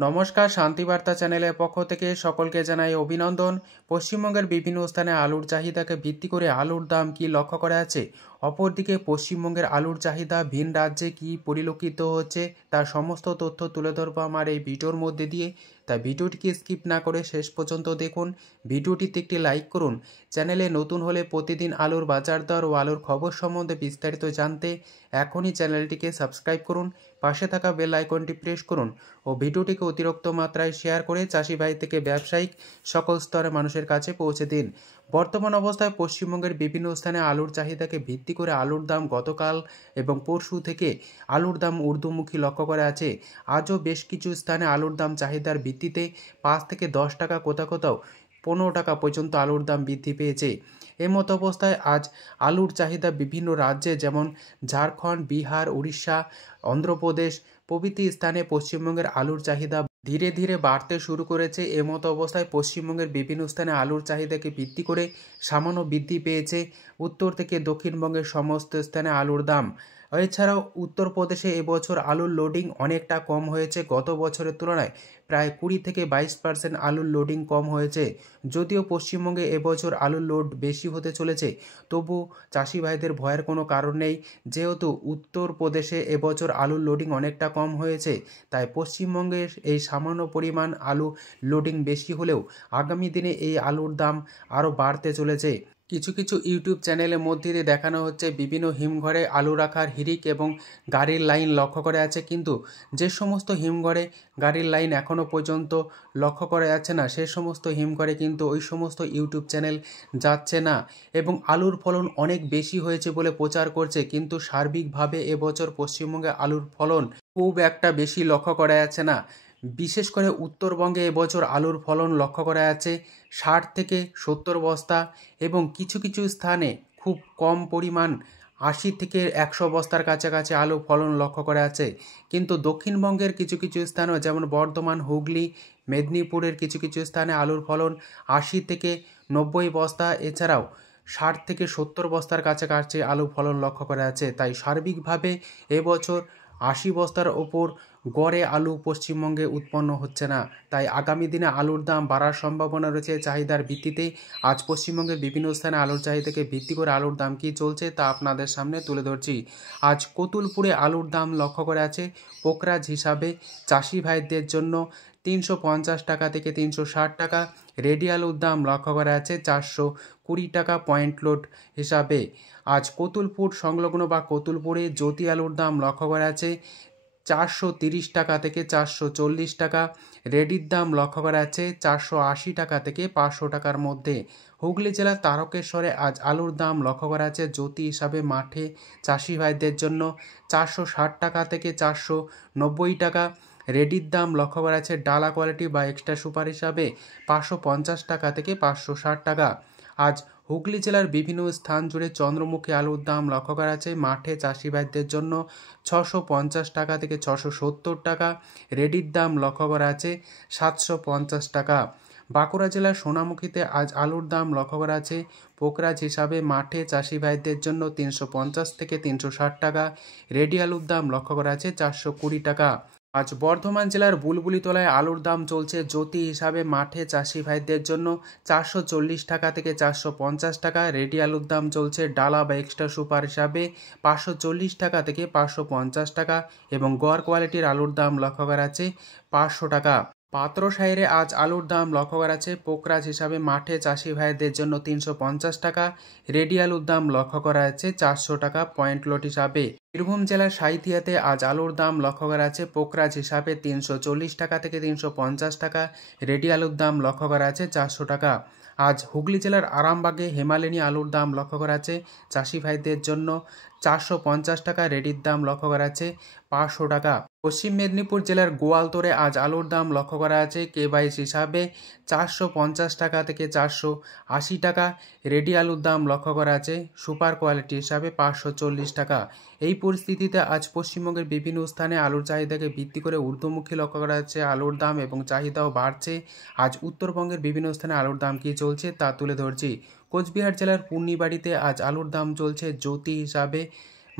নমস্কার, শান্তিবার্তা চ্যানেলের পক্ষ থেকে সকলকে জানাই অভিনন্দন। পশ্চিমবঙ্গের বিভিন্ন স্থানে আলুর চাহিদাকে ভিত্তি করে আলুর দাম কী লক্ষ্য করা আছে, অপরদিকে পশ্চিমবঙ্গের আলুর চাহিদা ভিন রাজ্যে কী পরিলক্ষিত হচ্ছে তার সমস্ত তথ্য তুলে ধরবো আমার এই ভিডিওর মধ্যে দিয়ে। তাই ভিডিওটিকে স্কিপ না করে শেষ পর্যন্ত দেখুন। ভিডিওটিতে একটি লাইক করুন। চ্যানেলে নতুন হলে প্রতিদিন আলুর বাজার দর ও আলুর খবর সম্বন্ধে বিস্তারিত জানতে এখনই চ্যানেলটিকে সাবস্ক্রাইব করুন, পাশে থাকা বেল আইকনটি প্রেস করুন ও ভিডিওটিকে অতিরিক্ত মাত্রায় শেয়ার করে চাষি ভাই থেকে ব্যবসায়িক সকল স্তরের মানুষের কাছে পৌঁছে দিন। বর্তমান অবস্থায় পশ্চিমবঙ্গের বিভিন্ন স্থানে আলুর চাহিদাকে ভিত্তি করে আলুর দাম গতকাল এবং পরশু থেকে আলুর দাম ঊর্ধ্বমুখী লক্ষ্য করা আছে। আজও বেশ কিছু স্থানে আলুর দাম চাহিদার ভিত্তিতে 5 থেকে 10 টাকা, কোথাও কোথাও 15 টাকা পর্যন্ত আলুর দাম বৃদ্ধি পেয়েছে। এমতো অবস্থায় আজ আলুর চাহিদা বিভিন্ন রাজ্যে যেমন ঝাড়খণ্ড, বিহার, উড়িষ্যা, অন্ধ্রপ্রদেশ প্রভৃতি স্থানে পশ্চিমবঙ্গের আলুর চাহিদা ধীরে ধীরে বাড়তে শুরু করেছে। এমতো অবস্থায় পশ্চিমবঙ্গের বিভিন্ন স্থানে আলুর চাহিদাকে ভিত্তি করে সামান্য বৃদ্ধি পেয়েছে উত্তর থেকে দক্ষিণবঙ্গের সমস্ত স্থানে আলুর দাম। এছাড়াও উত্তরপ্রদেশে এবছর আলুর লোডিং অনেকটা কম হয়েছে, গত বছরের তুলনায় প্রায় 20 থেকে 22% আলুর লোডিং কম হয়েছে। যদিও পশ্চিমবঙ্গে এবছর আলুর লোড বেশি হতে চলেছে, তবু চাষি ভাইদের ভয়ের কোনো কারণ নেই, যেহেতু উত্তরপ্রদেশে এবছর আলুর লোডিং অনেকটা কম হয়েছে। তাই পশ্চিমবঙ্গের এই সামান্য পরিমাণ আলু লোডিং বেশি হলেও আগামী দিনে এই আলুর দাম আরও বাড়তে চলেছে। কিছু কিছু ইউটিউব চ্যানেলের মধ্যে দিয়ে দেখানো হচ্ছে বিভিন্ন হিমঘরে আলু রাখার হিড়িক এবং গাড়ির লাইন লক্ষ্য করা যাচ্ছে, কিন্তু যে সমস্ত হিমঘরে গাড়ির লাইন এখনও পর্যন্ত লক্ষ্য করা যাচ্ছে না, সে সমস্ত হিমঘরে কিন্তু ওই সমস্ত ইউটিউব চ্যানেল যাচ্ছে না এবং আলুর ফলন অনেক বেশি হয়েছে বলে প্রচার করছে, কিন্তু সার্বিকভাবে এবছর পশ্চিমবঙ্গে আলুর ফলন খুব একটা বেশি লক্ষ্য করা যাচ্ছে না। বিশেষ করে উত্তরবঙ্গে এবছর আলুর ফলন লক্ষ্য করা যাচ্ছে 60 থেকে 70 বস্তা এবং কিছু কিছু স্থানে খুব কম পরিমাণ 80 থেকে 100 বস্তার কাছাকাছি আলু ফলন লক্ষ্য করা যাচ্ছে। কিন্তু দক্ষিণবঙ্গের কিছু কিছু স্থানেও যেমন বর্ধমান, হুগলি, মেদিনীপুরের কিছু কিছু স্থানে আলুর ফলন 80 থেকে 90 বস্তা, এছাড়াও 60 থেকে 70 বস্তার কাছাকাছি আলু ফলন লক্ষ্য করা যাচ্ছে। তাই সার্বিকভাবে এবছর 80 বস্তার ওপর গড়ে আলু পশ্চিমবঙ্গে উৎপন্ন হচ্ছে না। তাই আগামী দিনে আলুর দাম বাড়ার সম্ভাবনা রয়েছে চাহিদার ভিত্তিতে। আজ পশ্চিমবঙ্গের বিভিন্ন স্থানে আলুর চাহিদাকে ভিত্তি করে আলুর দাম কী চলছে তা আপনাদের সামনে তুলে ধরছি। আজ কতুলপুরে আলুর দাম লক্ষ্য করা আছে পোকরাজ হিসাবে চাষি ভাইদের জন্য 350 টাকা থেকে 360 টাকা। রেডি আলুর দাম লক্ষ্য করা আছে 420 টাকা পয়েন্ট লোড হিসাবে। আজ কতুলপুর সংলগ্ন বা কতুলপুরে জ্যোতি আলুর দাম লক্ষ্য করা আছে 430 টাকা থেকে 440 টাকা। রেডির দাম লক্ষ্য করা আছে 480 টাকা থেকে 500 টাকার মধ্যে। হুগলি জেলার তারকেশ্বরে আজ আলুর দাম লক্ষ্য করা আছে জ্যোতি হিসাবে মাঠে চাষি ভাইদের জন্য 460 টাকা থেকে 490 টাকা। রেডির দাম লক্ষ্য করা আছে ডালা কোয়ালিটি বা এক্সট্রা সুপার হিসাবে 550 টাকা থেকে 560 টাকা। আজ হুগলি জেলার বিভিন্ন স্থান জুড়ে চন্দ্রমুখী আলুর দাম লক্ষ্য করা আছে মাঠে চাষি ভাইদের জন্য 650 টাকা থেকে 670 টাকা। রেডির দাম লক্ষ্য করা আছে 750 টাকা। বাঁকুড়া জেলার সোনামুখীতে আজ আলুর দাম লক্ষ্য করা আছে পোকরাজ হিসাবে মাঠে চাষি ভাইদের জন্য 350 থেকে 360 টাকা। রেডি আলুর দাম লক্ষ্য করা আছে 420 টাকা। আজ বর্ধমান জেলার বুলবুলিতলায় আলুর দাম চলছে জ্যোতি হিসাবে মাঠে চাষি ভাইদের জন্য 440 টাকা থেকে 450 টাকা। রেডি আলুর দাম চলছে ডালা বা এক্সট্রা সুপার হিসাবে 540 টাকা থেকে 550 টাকা এবং গড় কোয়ালিটির আলুর দাম লক্ষ্য করা আছে 500 টাকা। পাত্রসাহিরে আজ আলুর দাম লক্ষ্য করা আছে পোকরাজ হিসাবে মাঠে চাষি ভাইদের জন্য 350 টাকা। রেডি আলুর দাম লক্ষ্য করা আছে 400 টাকা পয়েন্ট লোড হিসাবে। বীরভূম জেলার সাঁইথিয়াতে আজ আলুর দাম লক্ষ্য করা আছে পোকরাজ হিসাবে 340 টাকা থেকে 350 টাকা। রেডি আলুর দাম লক্ষ্য করা আছে 400 টাকা। আজ হুগলি জেলার আরামবাগে হেমালিনী আলুর দাম লক্ষ্য করা আছে চাষি ভাইদের জন্য 450 টাকা। রেডির দাম লক্ষ্য করা আছে 500 টাকা। পশ্চিম মেদিনীপুর জেলার গোয়ালতোড়ে আজ আলুর দাম লক্ষ্য করা আছে কে22 হিসাবে 450 টাকা থেকে 480 টাকা। রেডি আলুর দাম লক্ষ্য করা আছে সুপার কোয়ালিটি হিসাবে 540 টাকা। এই পরিস্থিতিতে আজ পশ্চিমবঙ্গের বিভিন্ন স্থানে আলুর চাহিদাকে ভিত্তি করে ঊর্ধ্বমুখী লক্ষ্য করা যাচ্ছে আলুর দাম এবং চাহিদাও বাড়ছে। আজ উত্তরবঙ্গের বিভিন্ন স্থানে আলুর দাম কী চলছে তা তুলে ধরছি। কোচবিহার জেলার পূর্ণিবাড়িতে আজ আলুর দাম চলছে জ্যোতি হিসাবে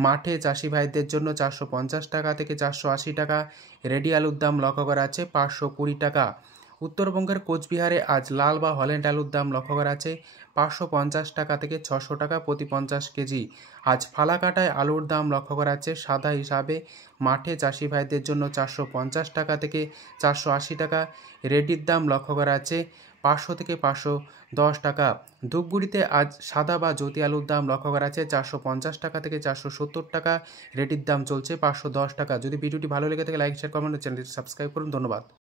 মাঠে চাষি ভাইদের জন্য 450 টাকা থেকে 480 টাকা। রেডি আলুর দাম লক্ষ্য করা আছে 520 টাকা। উত্তরবঙ্গের কোচবিহারে আজ লাল বা হল্যান্ড আলুর দাম লক্ষ্য করা আছে 550 টাকা থেকে 600 টাকা প্রতি 50 কেজি। আজ ফালাকাটায় আলুর দাম লক্ষ্য করা আছে সাদা হিসাবে মাঠে চাষি ভাইদের জন্য 450 টাকা থেকে 480 টাকা। রেডির দাম লক্ষ্য করা আছে 500 থেকে 510 টাকা। ধূপগুড়িতে আজ সাদা বা জ্যোতি আলুর দাম লক্ষ্য করা আছে 450 টাকা থেকে 470 টাকা। রেডির দাম চলছে 510 টাকা। যদি ভিডিওটি ভালো লেগে থাকে লাইক শেয়ার কমেন্ট ও চ্যানেলটি সাবস্ক্রাইব করুন। ধন্যবাদ।